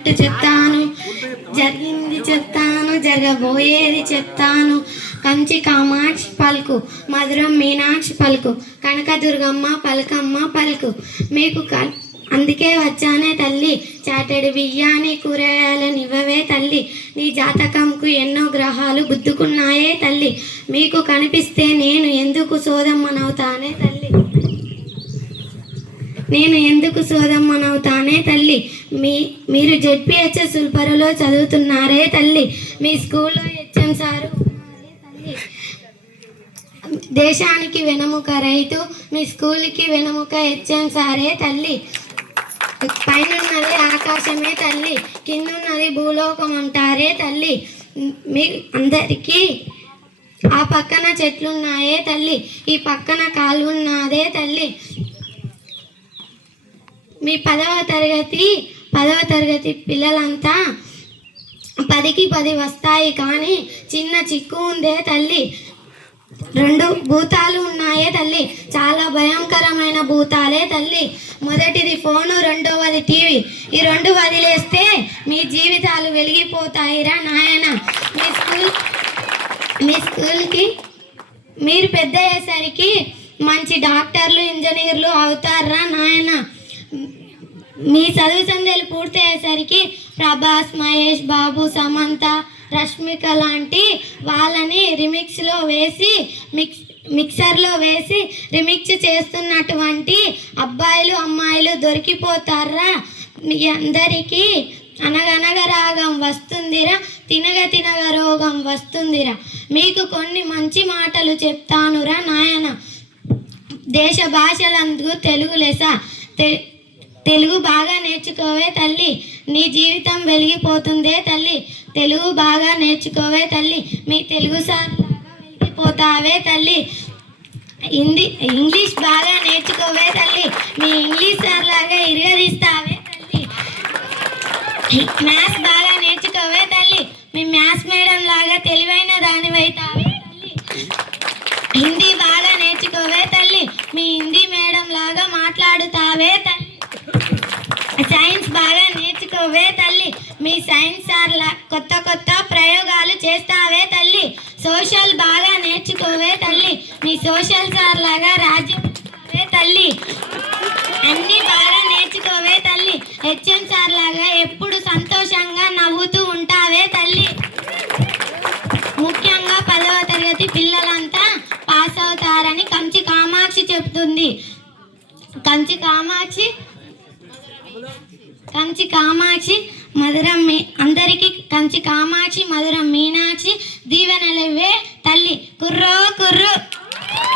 జరిగినట్టు చెప్తాను, జరిగింది చెప్తాను, జరగబోయేది చెప్తాను. కంచి కామాక్షి పలుకు, మధురం మీనాక్షి పలుకు, కనకదుర్గమ్మ పలుకమ్మ పలుకు. మీకు అందుకే వచ్చానే తల్లి, చాటెడు బియ్యాన్ని కూరగాయలనివ్వవే తల్లి. నీ జాతకంకు ఎన్నో గ్రహాలు గుద్దుకున్నాయే తల్లి. మీకు కనిపిస్తే నేను ఎందుకు సోదమ్మనవుతానే తల్లి, నేను ఎందుకు సోదమ్మనవుతానే తల్లి. మీరు జెడ్పీహెచ్ఎస్ సుల్పరలో చదువుతున్నారే తల్లి. మీ స్కూల్లో హెచ్ఎం సారు తల్లి. దేశానికి వెనముక రైతు, మీ స్కూల్కి వెనముక హెచ్ఎం సారే తల్లి. పైనున్నది ఆకాశమే తల్లి, కిందున్నది భూలోకం అంటారే తల్లి. మీ అందరికీ ఆ పక్కన చెట్లున్నాయే తల్లి, ఈ పక్కన కాలువన్నదే తల్లి. మీ 10వ తరగతి పిల్లలంతా 10కి 10 వస్తాయి, కానీ చిన్న చిక్కు ఉందే తల్లి. 2 భూతాలు ఉన్నాయే తల్లి, చాలా భయంకరమైన భూతాలే తల్లి. మొదటిది ఫోను, రెండవది టీవీ. ఈ 2 వదిలేస్తే మీ జీవితాలు వెలిగిపోతాయిరా నాయన. మీ స్కూల్కి మీరు పెద్ద అయ్యేసరికి మంచి డాక్టర్లు, ఇంజనీర్లు అవుతారా నాయన. మీ చదువు సంధ్యలు పూర్తి అయ్యేసరికి ప్రభాస్, మహేష్ బాబు, సమంత, రష్మిక లాంటి వాళ్ళని మిక్సర్లో వేసి రిమిక్స్ చేస్తున్నటువంటి అబ్బాయిలు, అమ్మాయిలు దొరికిపోతారా. మీ అందరికీ అనగనగ రాగం వస్తుందిరా, తినగ రోగం వస్తుందిరా. మీకు కొన్ని మంచి మాటలు చెప్తానురా నాయన. దేశ భాషలందుకు తెలుగు లెస, తెలుగు బాగా నేర్చుకోవే తల్లి, నీ జీవితం వెలిగిపోతుందే తల్లి. తెలుగు బాగా నేర్చుకోవే తల్లి, మీ తెలుగు సార్ లాగా వెలిగిపోతావే తల్లి. ఇంగ్లీష్ బాగా నేర్చుకోవే తల్లి, మీ ఇంగ్లీష్ సార్ లాగా ఇరగదీస్తావే తల్లి. మ్యాథ్స్ బాగా నేర్చుకోవే తల్లి, మీ మ్యాథ్స్ మేడం లాగా తెలివైన దానివైతావే తల్లి. హిందీ బాగా నేర్చుకోవే తల్లి, మీ హిందీ మేడం లాగా మాట్లాడుతావే తల్లి. సైన్స్ బాగా నేర్చుకోవే తల్లి, మీ సైన్స్ సార్ కొత్త ప్రయోగాలు చేస్తావే తల్లి. సోషల్ బాగా నేర్చుకోవే తల్లి, మీ సోషల్ సార్ లాగా రాజ్యం తల్లి. అన్నీ బాగా నేర్చుకోవే తల్లి, హెచ్ఎం సార్ లాగా ఎప్పుడు సంతోషంగా నవ్వుతూ ఉంటావే తల్లి. ముఖ్యంగా 10వ తరగతి పిల్లలంతా పాస్ అవుతారని కంచి కామాక్షి చెప్తుంది. కంచి కామాక్షి మధురం అందరికీ కంచి కామాక్షి మధురం మీనాక్షి దీవెనలవే తల్లి. కుర్రో